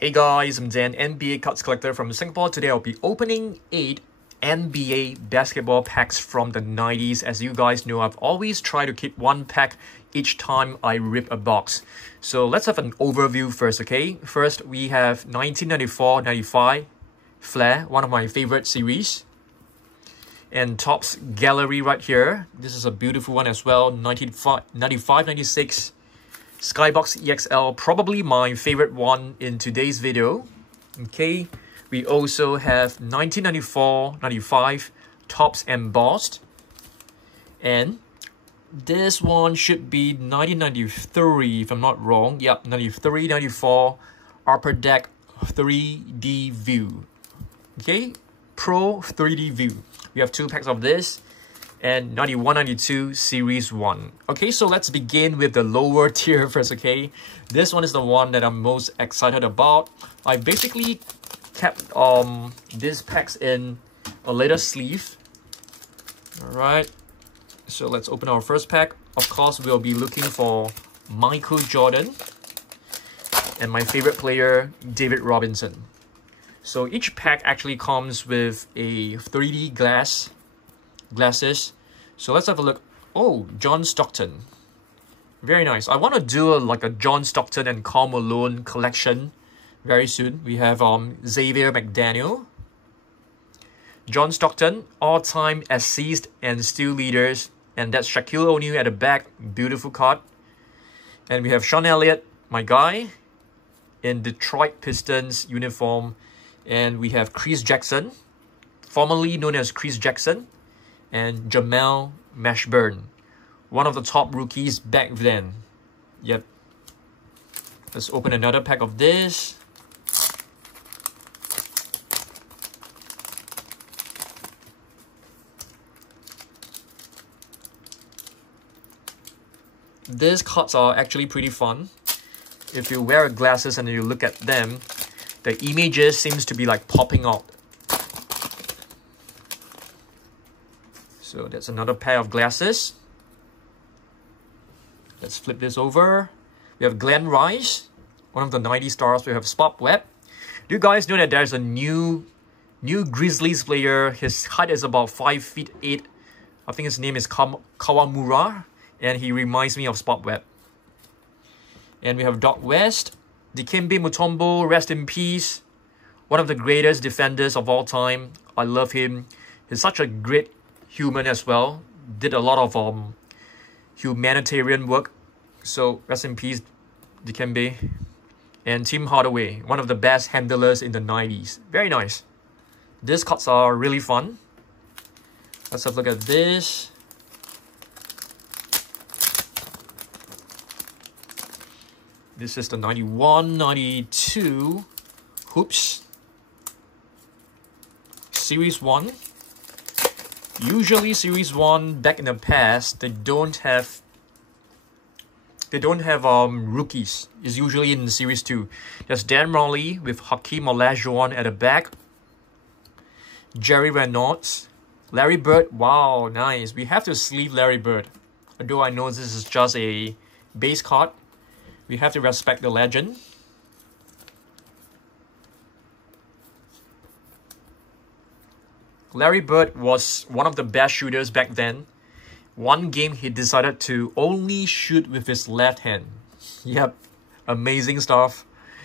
Hey guys, I'm Dan, NBA Cards Collector from Singapore. Today I'll be opening 8 NBA basketball packs from the 90s. As you guys know, I've always tried to keep one pack each time I rip a box. So let's have an overview first, okay? First, we have 1994-95 Flair, one of my favorite series. And Topps Gallery right here. This is a beautiful one as well, 1995-96 Skybox EXL, probably my favorite one in today's video. Okay, we also have 1994-95 Topps Embossed, and this one should be 1993 if I'm not wrong. Yep, 93-94 Upper Deck 3D View. Okay, Pro 3D View. We have 2 packs of this. And 91-92 Series 1. Okay, so let's begin with the lower tier first, okay? This one is the one that I'm most excited about. I basically kept these packs in a leather sleeve. Alright, so let's open our first pack. Of course, we'll be looking for Michael Jordan and my favorite player, David Robinson. So each pack actually comes with a 3D glasses. So let's have a look. Oh, John Stockton. Very nice. I want to do like a John Stockton and Karl Malone collection very soon. We have Xavier McDaniel, John Stockton, all-time assists and steal leaders, and that's Shaquille O'Neal at the back. Beautiful card. And we have Sean Elliott, my guy, in Detroit Pistons uniform. And we have Chris Jackson, formerly known as Chris Jackson, and Jamal Mashburn, one of the top rookies back then. Yep. Let's open another pack of this. These cards are actually pretty fun. If you wear glasses and you look at them, the images seems to be like popping out. So that's another pair of glasses. Let's flip this over. We have Glenn Rice, one of the 90 stars. We have Spot Webb. Do you guys know that there's a new Grizzlies player? His height is about 5'8". I think his name is Kawamura, and he reminds me of Spot Webb. And we have Doc West, Dikembe Mutombo, rest in peace. One of the greatest defenders of all time. I love him. He's such a great human as well. Did a lot of humanitarian work. So rest in peace, Dikembe. And Tim Hardaway, one of the best handlers in the 90s. Very nice. These cards are really fun. Let's have a look at this. This is the 91-92 Hoops Series 1. Usually Series 1 back in the past, they don't have rookies. It's usually in Series 2. There's Dan Raleigh with Hakeem Olajuwon at the back. Jerry Reynolds. Larry Bird. Wow, nice. We have to sleeve Larry Bird. Although I know this is just a base card, we have to respect the legend. Larry Bird was one of the best shooters back then. One game he decided to only shoot with his left hand. Yep, amazing stuff.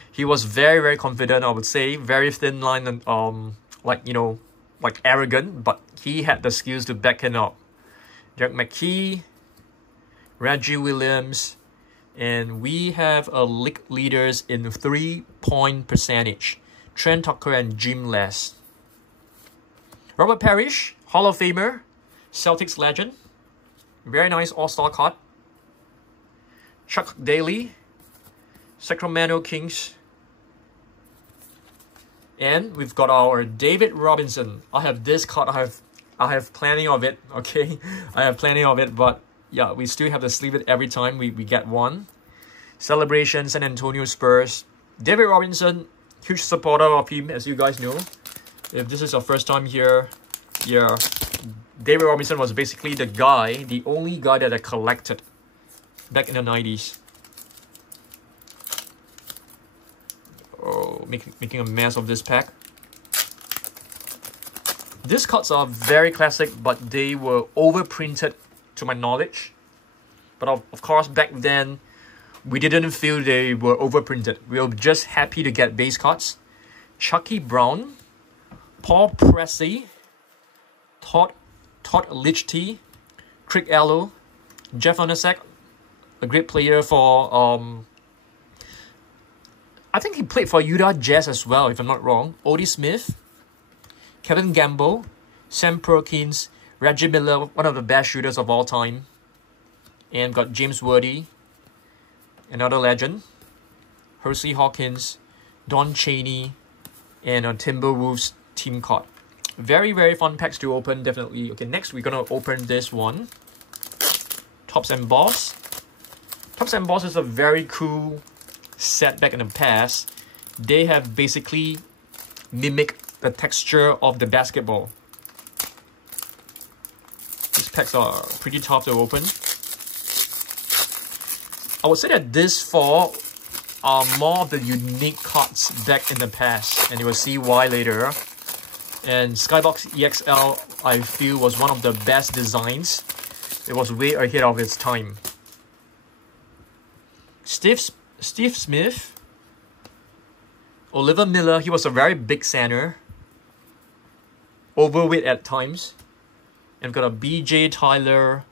He was very, very confident, I would say. Very thin line and like arrogant, but he had the skills to back it up. Derek McKee, Reggie Williams, and we have a league leaders in 3-point percentage. Trent Tucker and Jim Les. Robert Parrish, Hall of Famer, Celtics legend. Very nice all-star card. Chuck Daly, Sacramento Kings. And we've got our David Robinson. I have this card. I have plenty of it, okay? I have plenty of it, but yeah, we still have to sleeve it every time we get one. Celebration, San Antonio Spurs. David Robinson, huge supporter of him, as you guys know. If this is your first time here, yeah, David Robinson was basically the only guy that I collected back in the 90s. making a mess of this pack. These cards are very classic, but they were overprinted to my knowledge. But of course, back then, we didn't feel they were overprinted. We were just happy to get base cards. Chucky Brown, Paul Pressey, Todd Lichty, Craig Allo, Jeff Hornacek, a great player for I think he played for Utah Jazz as well, if I'm not wrong. Odie Smith, Kevin Gamble, Sam Perkins, Reggie Miller, one of the best shooters of all time. And got James Worthy, another legend. Hersey Hawkins, Don Chaney, and a Timberwolves team card. Very, very fun packs to open, definitely. Okay, next we're going to open this one. Topps Embossed. Topps Embossed is a very cool set back in the past. They have basically mimicked the texture of the basketball. These packs are pretty tough to open. I would say that these four are more of the unique cards back in the past, and you will see why later. And Skybox EXL, I feel, was one of the best designs. It was way ahead of its time. Steve Smith, Oliver Miller, he was a very big center, overweight at times. And got a BJ Tyler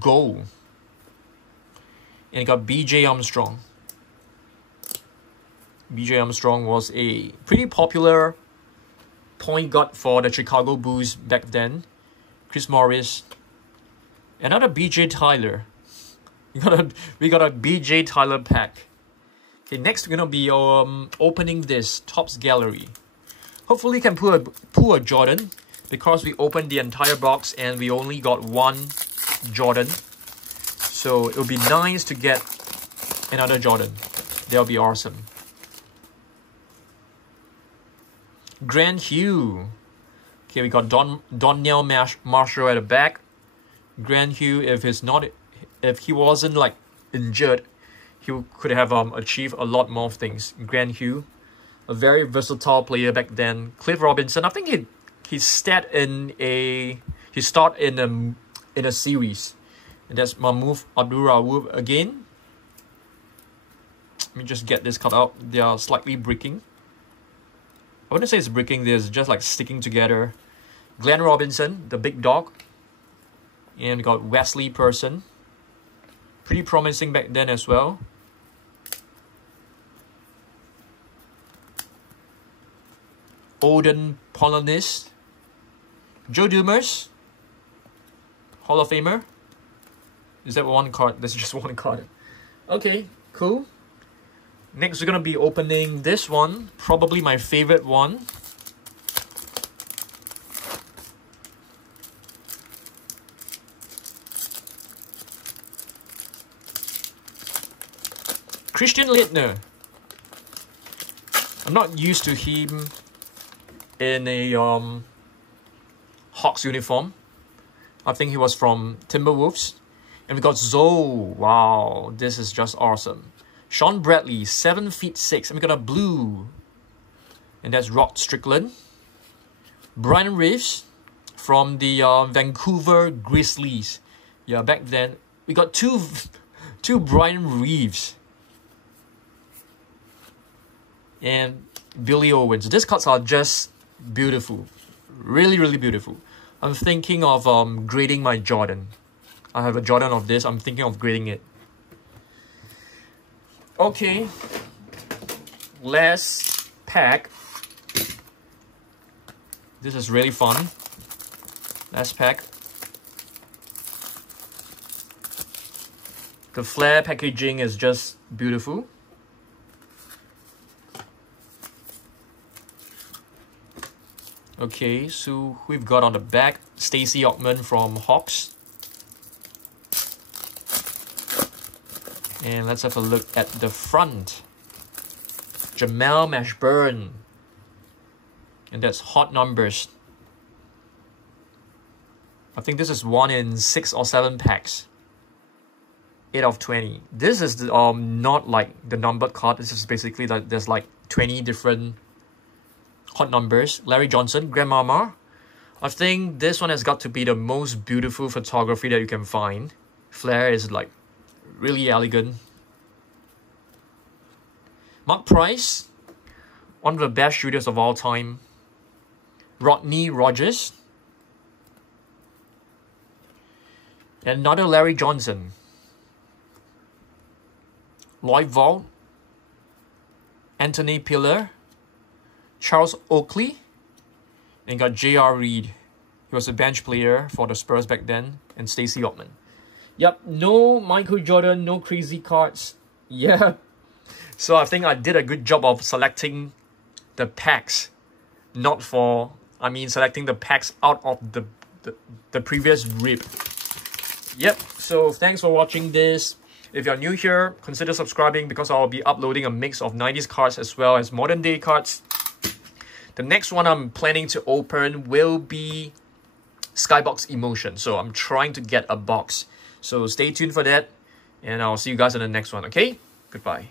Gold. And got BJ Armstrong. BJ Armstrong was a pretty popular point guard for the Chicago Bulls back then. Chris Morris. Another BJ Tyler. We got a BJ Tyler pack. Okay, next we're gonna be opening this Topps Gallery. Hopefully can pull a Jordan, because we opened the entire box and we only got one Jordan. So it would be nice to get another Jordan. That'll be awesome. Grant Hugh. Okay, we got Donnell Marshall at the back. Grant Hugh, if he wasn't like injured, he could have achieved a lot more things. Grant Hugh, a very versatile player back then. Cliff Robinson, I think he started in a series, and that's Mahmoud Abdul-Rauf again. Let me just get this cut out. They are slightly breaking. I wouldn't say it's breaking, they're just like sticking together. Glenn Robinson, the big dog. And got Wesley Person. Pretty promising back then as well. Odin Polonis. Joe Dumars. Hall of Famer. Is that one card? That's just one card. Okay, cool. Next, we're going to be opening this one. Probably my favorite one. Christian Laettner. I'm not used to him in a Hawks uniform. I think he was from Timberwolves. And we got Zoe. Wow, this is just awesome. Sean Bradley, 7'6". And we got a blue. And that's Rod Strickland. Brian Reeves from the Vancouver Grizzlies. Yeah, back then we got two Brian Reeves. And Billy Owens. These cards are just beautiful. Really, really beautiful. I'm thinking of grading my Jordan. I have a Jordan of this. I'm thinking of grading it. Okay. Last pack. This is really fun. Last pack. The Flair packaging is just beautiful. Okay, so we've got on the back Stacey Augmon from Hawks. And let's have a look at the front. Jamal Mashburn. And that's hot numbers. I think this is 1 in 6 or 7 packs. 8 of 20. This is not like the numbered card. This is basically like there's like 20 different hot numbers. Larry Johnson, Grandmama. I think this one has got to be the most beautiful photography that you can find. Flair is like really elegant. Mark Price, one of the best shooters of all time. Rodney Rogers. Another Larry Johnson. Lloyd Vault. Anthony Pillar. Charles Oakley. And got J.R. Reid. He was a bench player for the Spurs back then. And Stacey Ottman. Yep, no Michael Jordan, no crazy cards. Yeah. So I think I did a good job of selecting the packs. Not for, I mean selecting the packs out of the previous rip. Yep, so thanks for watching this. If you're new here, consider subscribing because I'll be uploading a mix of 90s cards as well as modern day cards. The next one I'm planning to open will be Skybox Emotion. So I'm trying to get a box. So stay tuned for that. And I'll see you guys in the next one, okay? Goodbye.